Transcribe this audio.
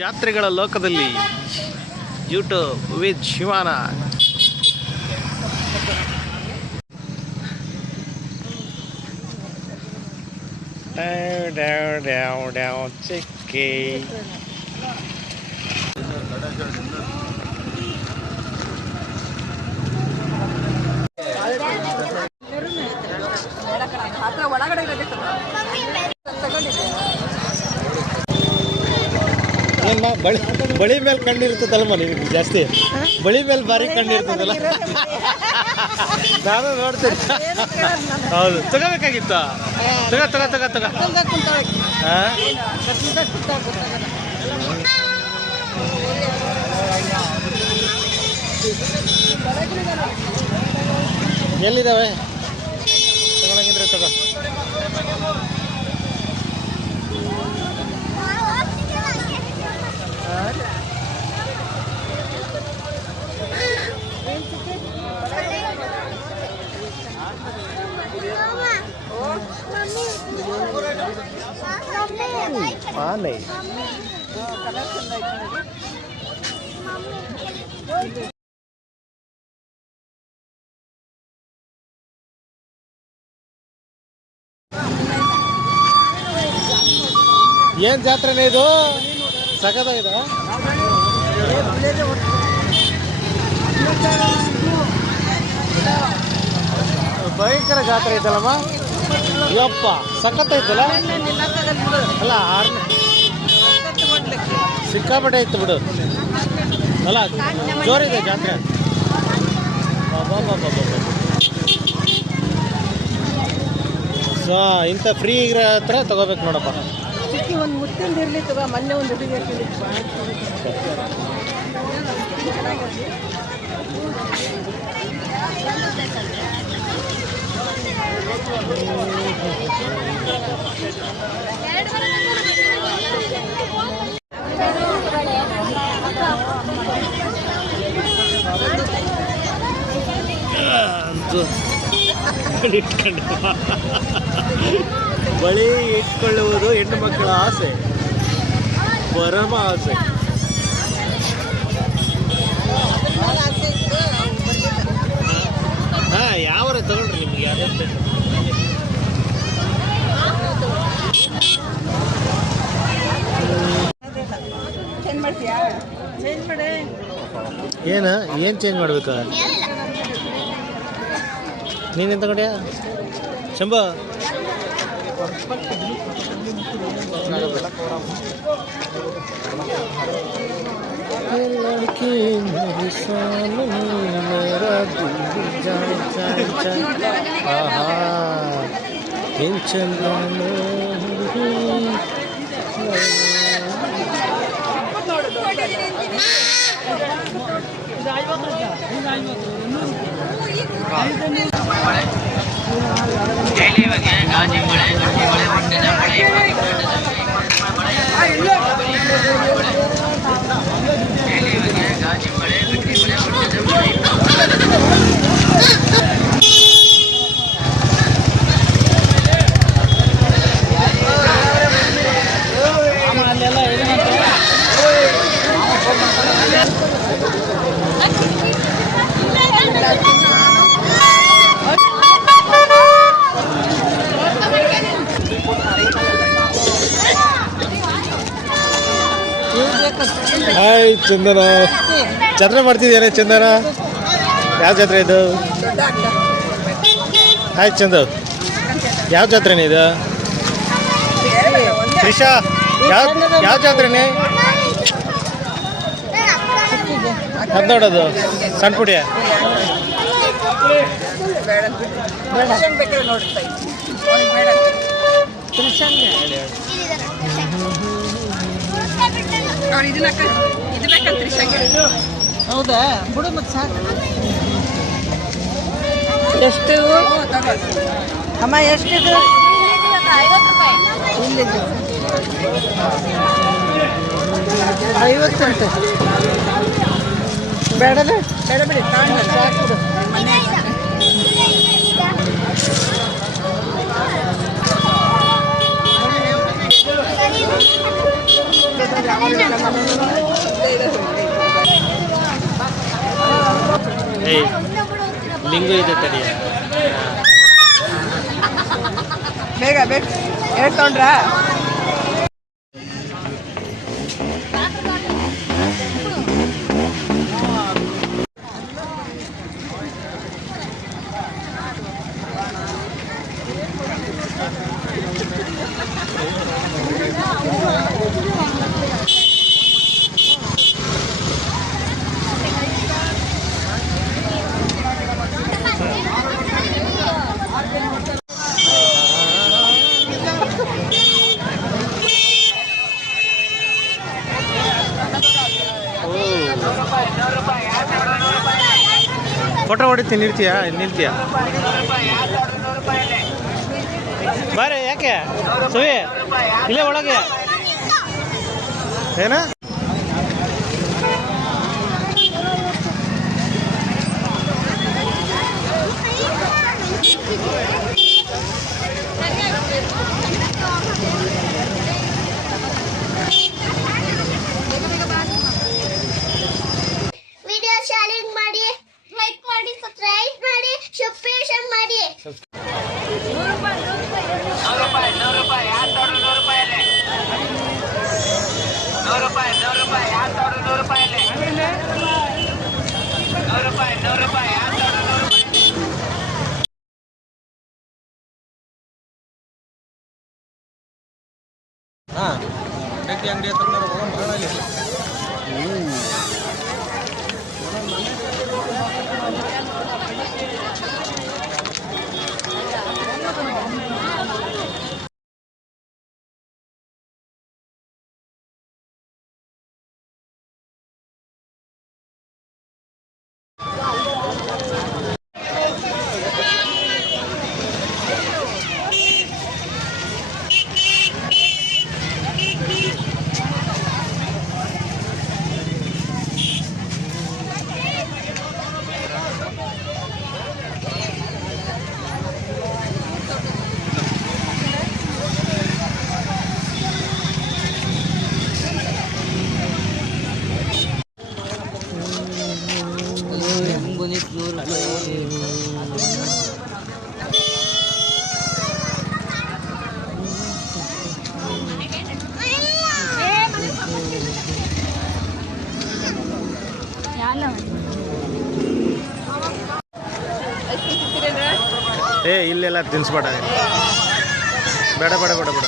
ಜಾತ್ರೆಗಳ ಲೋಕದಲ್ಲಿ YouTube with ಶಿವಾನ. ಚಿಕ್ಕಿ ಬಳಿ ಮೇಲೆ ಕಣ್ಣಿರ್ತದಲ್ವ ನಿಮಗೆ ಜಾಸ್ತಿ? ಬಳಿ ಮೇಲೆ ಭಾರಿ ಕಣ್ಣಿರ್ತದಲ್ಲ. ನಾನು ನೋಡ್ತೀನಿ. ಹೌದು, ತಗೋಬೇಕಾಗಿತ್ತ? ತಗ ತಗ ತಗ ತಗ. ಎಲ್ಲಿದ್ದಾವೆ? ತಗೊಳಂಗಿದ್ರೆ ತಗೋ. ಆನೆ ಏನ್ ಜಾತ್ರೆನೇ ಇದು? ಸಖತ್ತಾಗಿದೆ. ಭಯಂಕರ ಜಾತ್ರೆ ಐತಲ್ಲಮ್ಮ. ಯಪ್ಪ ಸಖತ್ತೈತಲ್ಲ. ಅಲ್ಲ ಸಿಕ್ಕಾಪಟ್ಟೆ ಐತೆ ಬಿಡು. ಅಲ್ಲ ಜೋರಿದೆ ಜಾತ್ರೆ. ಸೊ ಇಂಥ ಫ್ರೀ ಇರೋ ಹತ್ರ ತಗೋಬೇಕು ನೋಡಪ್ಪ. ಒಂದು ಮುತ್ತಿಂದ ಇರಲಿ ತಗೋ. ಮೊನ್ನೆ ಒಂದು ಹುಡುಗಿ ಬಳಿ ಇಟ್ಕೊಳ್ಳುವುದು ಹೆಣ್ಣು ಮಕ್ಕಳ ಆಸೆ, ಪರಮ ಆಸೆ. ಯಾವರ ತಗೊಳ್ರಿ, ನಿಮ್ಗೆ ಯಾವ್ದು ಏನು ಚೇಂಜ್ ಮಾಡ್ಬೇಕಾ? ನೀನೇನು ತಗೊಂಡ್ಯಾ ಶಂಭ? लड़की मेरी सामने मेरा दिल जान जान जान आहा इन चंदनों ಹಾಯ್ ಚಂದನ, ಜಾತ್ರೆ ಮಾಡ್ತಿದ್ದೇನೆ ಚಂದನ. ಯಾವ ಜಾತ್ರೆ ಇದು? ಹಾಯ್ ಚಂದ, ಯಾವ ಜಾತ್ರೆನೇ ಇದು? ತ್ರಿಷಾ, ಯಾವ ಜಾತ್ರೆನೇ? ಅದು ನೋಡೋದು ಸಣ್ಣ ಪುಡಿಯ. ಹೌದಾ? ಬಿಡು ಮತ್ತೆ ಸಾಕು. ಎಷ್ಟು ಅಮ್ಮ? ಎಷ್ಟಿದು? 50 ಅಂತ. ಬೇಡಲ್ಲ? ಬೇಡ ಬಿಡಿ, ಸಾಕು. ಏಯ್ ಲಿಂಗು ಇದೆ ತಡಿ. ಬೇಗ ಬೇಗ ಎರಡು ತೊಗೊಂಡ್ರಾ? ಫೋಟೋ ಹೊಡಿತೀನಿ, ನಿಲ್ತೀಯಾ? ಬಾರೆ, ಯಾಕೆ ಸುವಿ ಇಲ್ಲೇ ಒಳಗೆ ಏನ? ವಿಡಿಯೋ ಶೇರಿಂಗ್ ಮಾಡಿ, ಲೈಕ್ ಮಾಡಿ, ಸಬ್ಸ್ಕ್ರೈಬ್ ಮಾಡಿ, ಶೇರ್ ಮಾಡಿ. ಹಾಂ ಅಂಗಡಿ ಹತ್ರ ಏ ಇಲ್ಲೆಲ್ಲ ತಿನ್ಸ್ಬೇಡ, ಬೇಡ ಬೇಡ ಬೇಡ ಬೇಡ.